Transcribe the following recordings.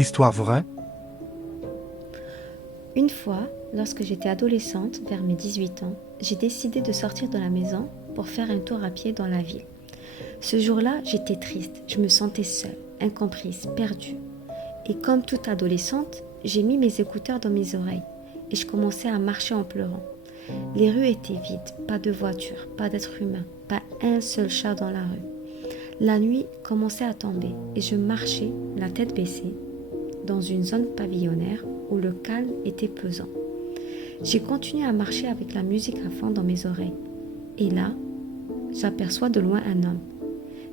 Histoire vraie? Une fois, lorsque j'étais adolescente, vers mes 18 ans, j'ai décidé de sortir de la maison pour faire un tour à pied dans la ville. Ce jour-là, j'étais triste, je me sentais seule, incomprise, perdue. Et comme toute adolescente, j'ai mis mes écouteurs dans mes oreilles et je commençais à marcher en pleurant. Les rues étaient vides, pas de voitures, pas d'êtres humains, pas un seul chat dans la rue. La nuit commençait à tomber et je marchais, la tête baissée, dans une zone pavillonnaire où le calme était pesant. J'ai continué à marcher avec la musique à fond dans mes oreilles. Et là, j'aperçois de loin un homme.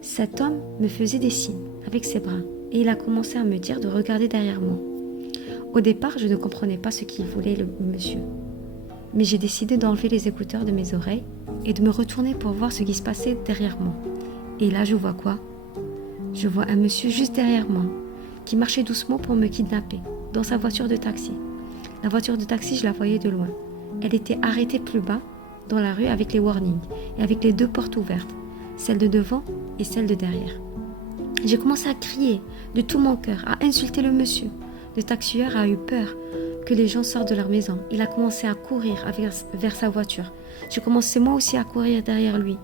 Cet homme me faisait des signes avec ses bras et il a commencé à me dire de regarder derrière moi. Au départ, je ne comprenais pas ce qu'il voulait, le monsieur. Mais j'ai décidé d'enlever les écouteurs de mes oreilles et de me retourner pour voir ce qui se passait derrière moi. Et là, je vois quoi? Je vois un monsieur juste derrière moi qui marchait doucement pour me kidnapper dans sa voiture de taxi. La voiture de taxi, je la voyais de loin. Elle était arrêtée plus bas dans la rue avec les warnings et avec les deux portes ouvertes, celle de devant et celle de derrière. J'ai commencé à crier de tout mon cœur, à insulter le monsieur. Le taxieur a eu peur que les gens sortent de leur maison. Il a commencé à courir vers sa voiture. J'ai commencé moi aussi à courir derrière lui.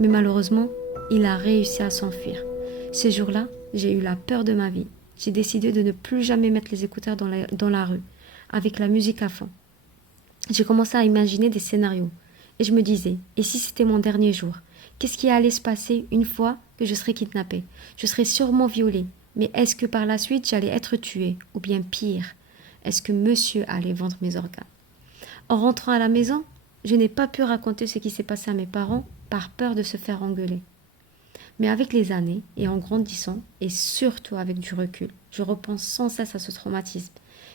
Mais malheureusement, il a réussi à s'enfuir. Ce jour-là, j'ai eu la peur de ma vie. J'ai décidé de ne plus jamais mettre les écouteurs dans la rue, avec la musique à fond. J'ai commencé à imaginer des scénarios. Et je me disais, et si c'était mon dernier jour? Qu'est-ce qui allait se passer une fois que je serais kidnappée? Je serais sûrement violée. Mais est-ce que par la suite j'allais être tuée? Ou bien pire, est-ce que monsieur allait vendre mes organes? En rentrant à la maison, je n'ai pas pu raconter ce qui s'est passé à mes parents par peur de se faire engueuler. Mais avec les années, et en grandissant, et surtout avec du recul, je repense sans cesse à ce traumatisme.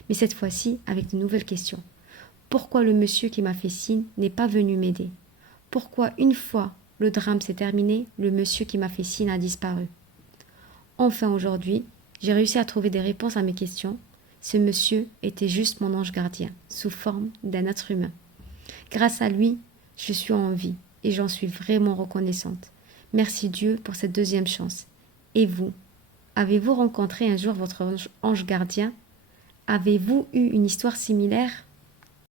Mais cette fois-ci, avec de nouvelles questions. Pourquoi le monsieur qui m'a fait signe n'est pas venu m'aider? Pourquoi, une fois le drame s'est terminé, le monsieur qui m'a fait signe a disparu? Enfin aujourd'hui, j'ai réussi à trouver des réponses à mes questions. Ce monsieur était juste mon ange gardien, sous forme d'un être humain. Grâce à lui, je suis en vie et j'en suis vraiment reconnaissante. Merci Dieu pour cette deuxième chance. Et vous, avez-vous rencontré un jour votre ange gardien? Avez-vous eu une histoire similaire?